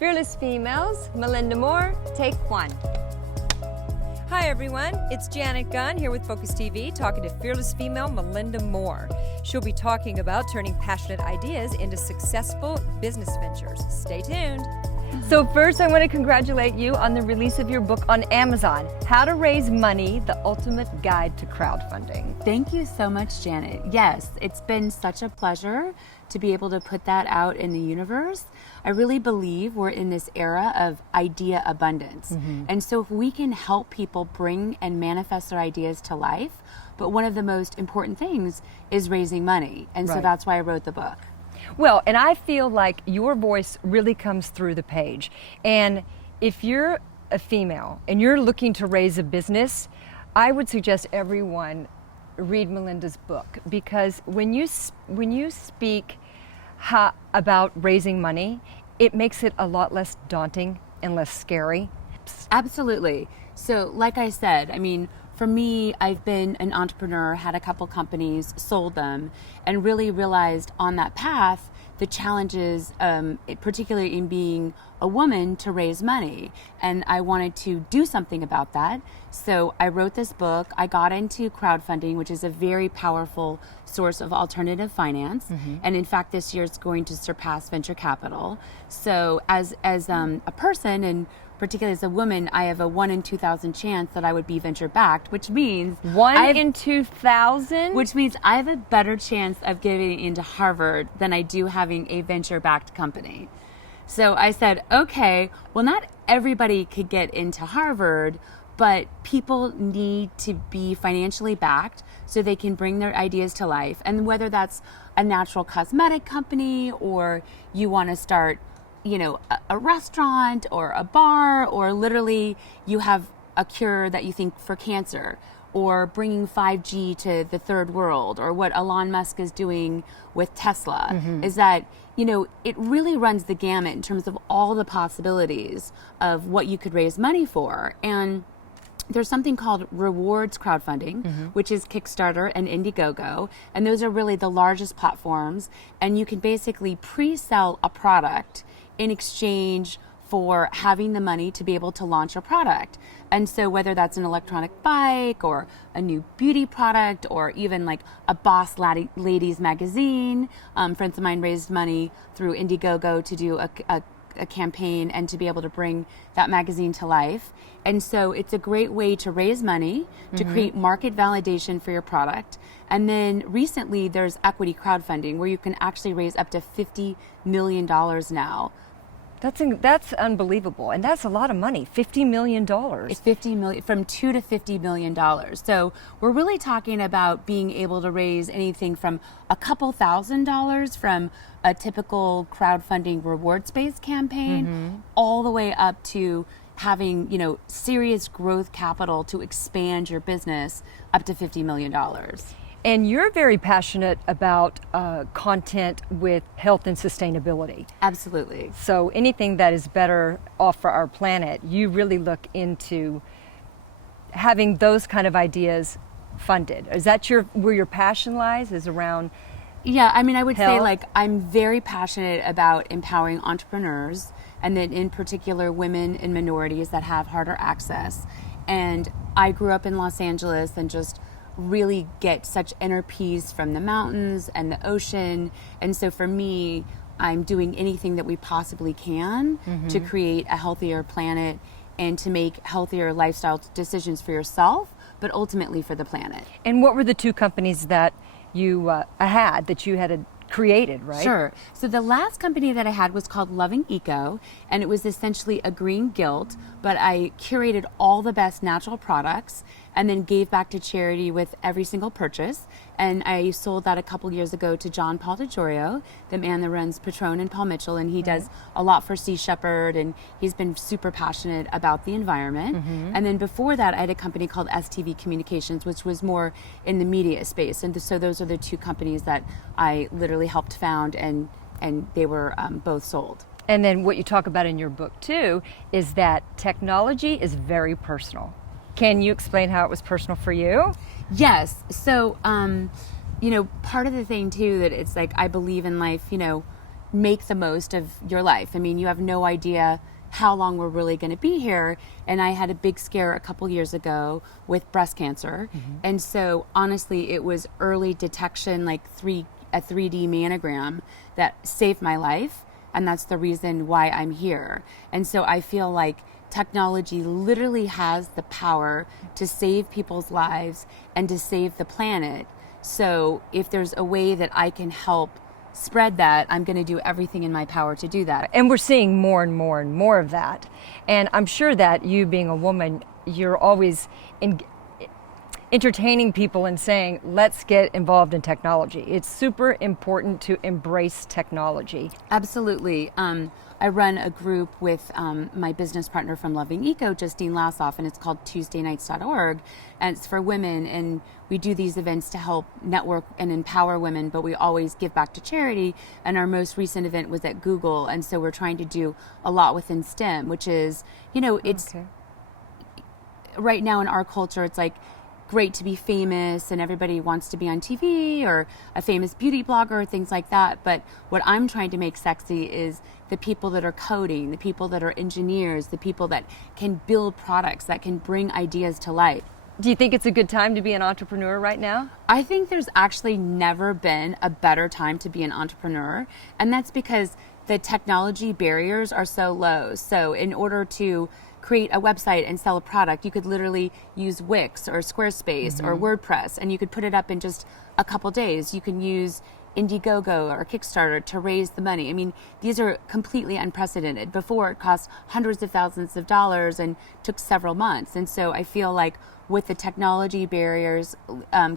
Fearless Females, Melinda Moore, take one. Hi everyone, it's Janet Gunn here with Focus TV talking to fearless female Melinda Moore. She'll be talking about turning passionate ideas into successful business ventures. Stay tuned. So first I want to congratulate you on the release of your book on Amazon, How to Raise Money, the Ultimate Guide to Crowdfunding. Thank you so much, Janet. Yes, it's been such a pleasure to be able to put that out in the universe. I really believe we're in this era of idea abundance. And so if we can help people bring and manifest their ideas to life, but one of the most important things is raising money. And so that's why I wrote the book. Well, and I feel like your voice really comes through the page. And if you're a female and you're looking to raise a business, I would suggest everyone read Melinda's book, because when you speak about raising money, it makes it a lot less daunting and less scary. Absolutely. So like I said, I mean, for me, I've been an entrepreneur, had a couple companies, sold them, and really realized on that path the challenges, particularly in being a woman, to raise money. And I wanted to do something about that. So I wrote this book. I got into crowdfunding, which is a very powerful source of alternative finance. And in fact, this year it's going to surpass venture capital. So as a person, and particularly as a woman, I have a 1 in 2,000 chance that I would be venture backed, which means 1 in 2,000? Which means I have a better chance of getting into Harvard than I do having a venture backed company. So I said, okay, well, not everybody could get into Harvard, but people need to be financially backed so they can bring their ideas to life. And whether that's a natural cosmetic company, or you want to start, you know, a restaurant or a bar, or literally you have a cure that you think for cancer, or bringing 5G to the third world, or what Elon Musk is doing with Tesla, is that, you know, it really runs the gamut in terms of all the possibilities of what you could raise money for. And there's something called rewards crowdfunding, which is Kickstarter and Indiegogo. And those are really the largest platforms. And you can basically pre-sell a product in exchange for having the money to be able to launch a product. And so whether that's an electronic bike or a new beauty product, or even like a Boss Ladies magazine, friends of mine raised money through Indiegogo to do a campaign and to be able to bring that magazine to life. And so it's a great way to raise money, to create market validation for your product. And then recently there's equity crowdfunding, where you can actually raise up to $50 million now. That's unbelievable, and that's a lot of money. $50 million. It's $50 million, from $2 to $50 million. So we're really talking about being able to raise anything from a couple $1,000s from a typical crowdfunding rewards-based campaign, all the way up to having, you know, serious growth capital to expand your business up to $50 million. And you're very passionate about content with health and sustainability. Absolutely. So anything that is better off for our planet, you really look into having those kind of ideas funded. Is that where your passion lies, is around? Yeah, I mean, I would health? say, like, I'm very passionate about empowering entrepreneurs, and then in particular women and minorities that have harder access. And I grew up in Los Angeles and just really get such inner peace from the mountains and the ocean. And so for me, I'm doing anything that we possibly can to create a healthier planet and to make healthier lifestyle decisions for yourself, but ultimately for the planet. And what were the two companies that you had created, right? Sure. So the last company that I had was called Loving Eco, and it was essentially a green guild, but I curated all the best natural products and then gave back to charity with every single purchase. And I sold that a couple years ago to John Paul DeGioia, the man that runs Patron and Paul Mitchell, and he does a lot for Sea Shepherd, and he's been super passionate about the environment. And then before that, I had a company called STV Communications, which was more in the media space. And so those are the two companies that I literally helped found, and they were both sold. And then what you talk about in your book too is that technology is very personal. Can you explain how it was personal for you? Yes. So, you know, part of the thing too, that it's like, I believe in life, you know, make the most of your life. I mean, you have no idea how long we're really going to be here. And I had a big scare a couple years ago with breast cancer. And so honestly, it was early detection, like a 3D mammogram that saved my life. And that's the reason why I'm here. And so I feel like technology literally has the power to save people's lives and to save the planet. So if there's a way that I can help spread that, I'm going to do everything in my power to do that. And we're seeing more and more and more of that. And I'm sure that you being a woman, you're always entertaining people and saying, let's get involved in technology. It's super important to embrace technology. Absolutely. I run a group with my business partner from Loving Eco, Justine Lassoff, and it's called TuesdayNights.org, and it's for women, and we do these events to help network and empower women, but we always give back to charity, and our most recent event was at Google, and so we're trying to do a lot within STEM, which is, it's right now in our culture, it's like great to be famous and everybody wants to be on TV or a famous beauty blogger, things like that. But what I'm trying to make sexy is the people that are coding, the people that are engineers, the people that can build products, that can bring ideas to life. Do you think it's a good time to be an entrepreneur right now? I think there's actually never been a better time to be an entrepreneur. And that's because the technology barriers are so low. So in order to create a website and sell a product, you could literally use Wix or Squarespace or WordPress, and you could put it up in just a couple days. You can use Indiegogo or Kickstarter to raise the money. I mean, these are completely unprecedented. Before, it cost hundreds of thousands of dollars and took several months. And so I feel like with the technology barriers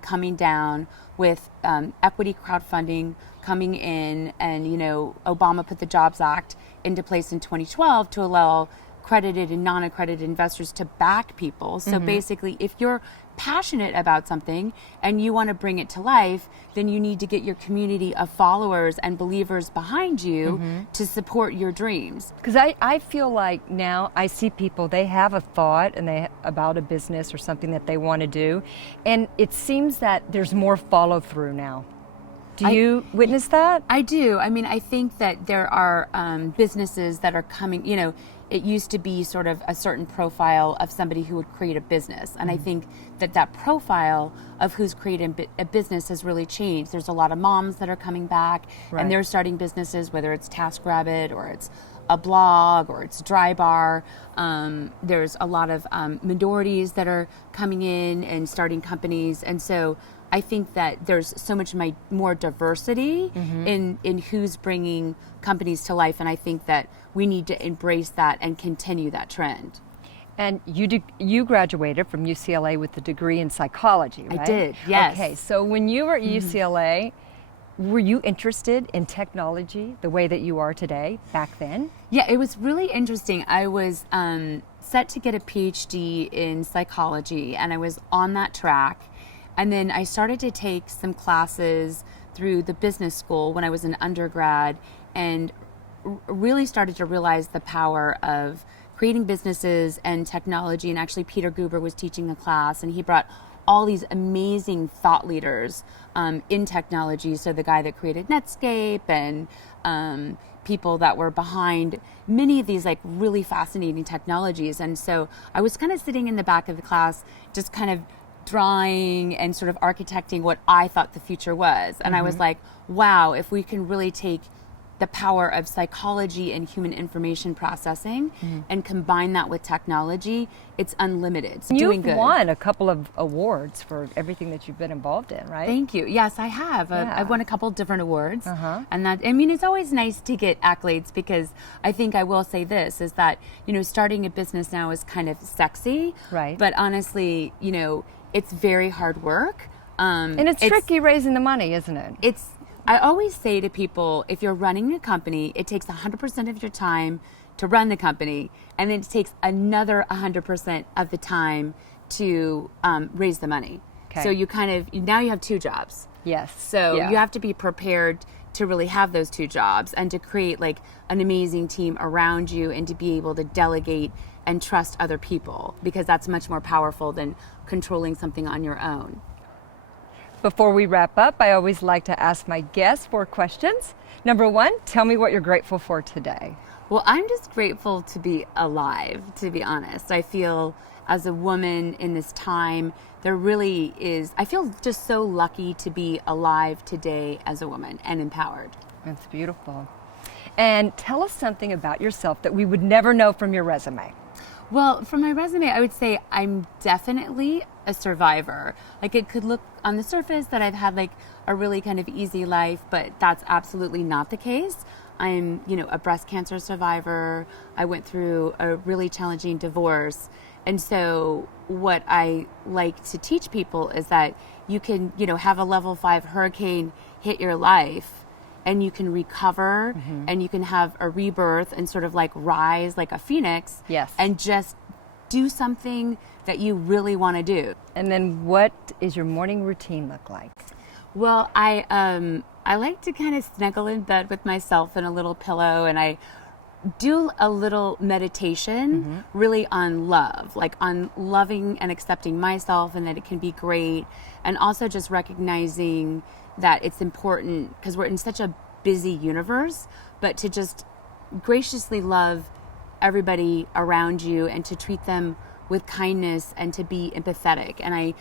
coming down, with equity crowdfunding coming in, and Obama put the Jobs Act into place in 2012 to allow accredited and non-accredited investors to back people. So basically, if you're passionate about something and you want to bring it to life, then you need to get your community of followers and believers behind you to support your dreams. Because I feel like now I see people, they have a thought and about a business or something that they want to do, and it seems that there's more follow through now. Do you witness that? I do. I mean, I think that there are businesses that are coming, it used to be sort of a certain profile of somebody who would create a business. And I think that profile of who's creating a business has really changed. There's a lot of moms that are coming back and they're starting businesses, whether it's TaskRabbit or it's a blog or it's Dry Bar. There's a lot of minorities that are coming in and starting companies. And so I think that there's so much more diversity in who's bringing companies to life, and I think that we need to embrace that and continue that trend. And you graduated from UCLA with a degree in psychology, right? I did, yes. Okay, so when you were at UCLA, were you interested in technology the way that you are today back then? Yeah, it was really interesting. I was set to get a PhD in psychology, and I was on that track. And then I started to take some classes through the business school when I was an undergrad, and really started to realize the power of creating businesses and technology. And actually Peter Guber was teaching the class, and he brought all these amazing thought leaders in technology. So the guy that created Netscape and people that were behind many of these like really fascinating technologies. And so I was kind of sitting in the back of the class, just kind of drawing and sort of architecting what I thought the future was. And I was like, wow, if we can really take the power of psychology and human information processing and combine that with technology, it's unlimited. It's doing good. You've won a couple of awards for everything that you've been involved in, right? Thank you. Yes, I have. Yeah. I've won a couple different awards. And that, I mean, it's always nice to get accolades, because I think I will say this, is that, starting a business now is kind of sexy. Right. But honestly, it's very hard work. And it's tricky raising the money, isn't it? I always say to people, if you're running a company, it takes 100% of your time to run the company, and then it takes another 100% of the time to raise the money. Okay. So now you have two jobs. Yes. So you have to be prepared to really have those two jobs and to create like an amazing team around you, and to be able to delegate and trust other people, because that's much more powerful than controlling something on your own. Before we wrap up, I always like to ask my guests 4 questions. Number 1, tell me what you're grateful for today. Well, I'm just grateful to be alive, to be honest. I feel as a woman in this time, there really is, I feel just so lucky to be alive today as a woman and empowered. That's beautiful. And tell us something about yourself that we would never know from your resume. Well, from my resume, I would say I'm definitely a survivor. Like, it could look on the surface that I've had like a really kind of easy life, but that's absolutely not the case. I'm, a breast cancer survivor. I went through a really challenging divorce. And so what I like to teach people is that you can, have a level 5 hurricane hit your life and you can recover and you can have a rebirth and sort of like rise like a phoenix. Yes. And just do something that you really want to do. And then what is your morning routine look like? Well, I like to kind of snuggle in bed with myself and a little pillow, and I do a little meditation really on love, like on loving and accepting myself and that it can be great, and also just recognizing that it's important because we're in such a busy universe, but to just graciously love everybody around you and to treat them with kindness and to be empathetic. And I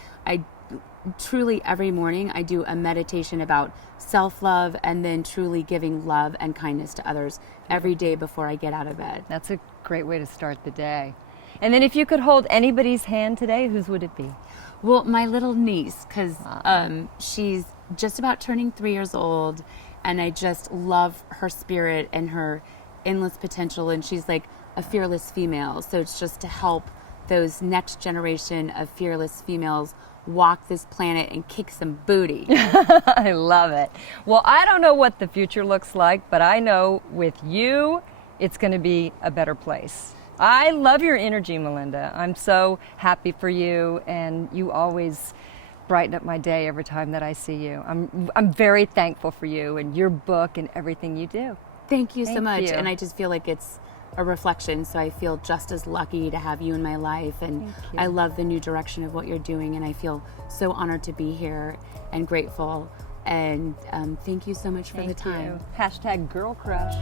truly every morning I do a meditation about self-love and then truly giving love and kindness to others every day before I get out of bed. That's a great way to start the day. And then if you could hold anybody's hand today, whose would it be? Well, my little niece, because she's just about turning 3 years old, and I just love her spirit and her endless potential, and she's like a fearless female. So it's just to help those next generation of fearless females walk this planet and kick some booty. I love it. Well, I don't know what the future looks like, but I know with you, it's going to be a better place. I love your energy, Melinda. I'm so happy for you, and you always brighten up my day every time that I see you. I'm very thankful for you and your book and everything you do. Thank you so much. you. And I just feel like it's a reflection, so I feel just as lucky to have you in my life, and I love the new direction of what you're doing, and I feel so honored to be here and grateful, and thank you so much for the time. #girl crush.